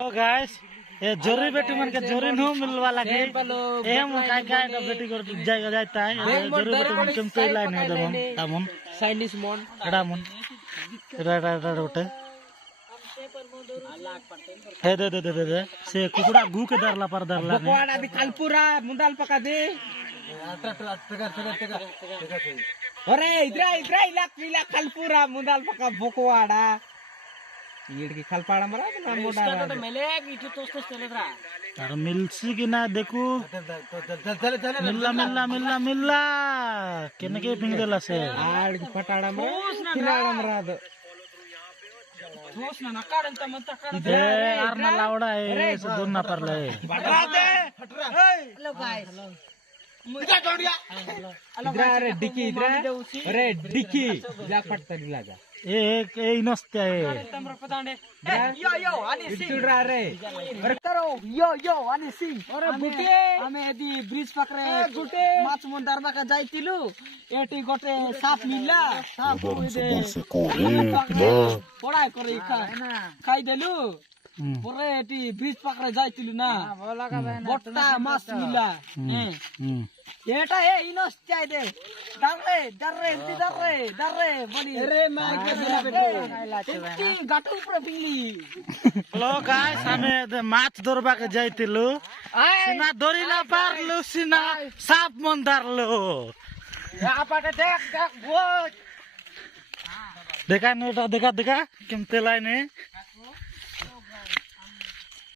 तो गाइस ये जोरी बेटी मन के जोरी नो मिलवा लगे एम काय काय का बेटी को जाएगा जाता है जोरी बेटी मन केम पे लाइन है दमन तामन चाइनीज मोन एडा मन एडा रोटे हे दे से कुकुड़ा गु के दरला पर दरला बकवाड़ा दी कालपुरा मुंडाल पका दे अरे इधर इधर इला कालपुरा मुंडाल पका बकवाड़ा ये की खलपाड़ा मरा ना मोटा इसका तो मेले इठो तोस्तो चलेद्रा अरे मिलसी कि ना देखो मिल्ला केने के पिंग देला से आड़ की पटाड़ा मरा खिलाड़ा मरा दो ना नकाडंत मत इधर यार ना लावड़ा है से दोन ना परले फटरा दे फटरा हेलो गाइस इधर छोड़िया इधर अरे डिकी इधर अरे डिकी जा फटता लागा एक इनस्ते है यो आनी सिंह इधर रे अरे करो यो आनी सिंह अरे गुटे हमें यदि ब्रिज पकड़े गुटे माछ मंदार का जाइतिलु एटी गोटे साफ मिलला साफ दे पढ़ाई करे खाई देलु परे एटी ब्रिज पकड़े जाइतिलु ना बट्टा माछ मिलला एटा ए इनस चाय दे दर्रे बोली अरे मार के दिला बेटे गाटू ऊपर बिली हेलो गाइस हमें माछ दोरबा के जाइतिलु सीना दोरीला पारलु सीना साप मंदारलु आपटे देख वो देखा केमते लाइने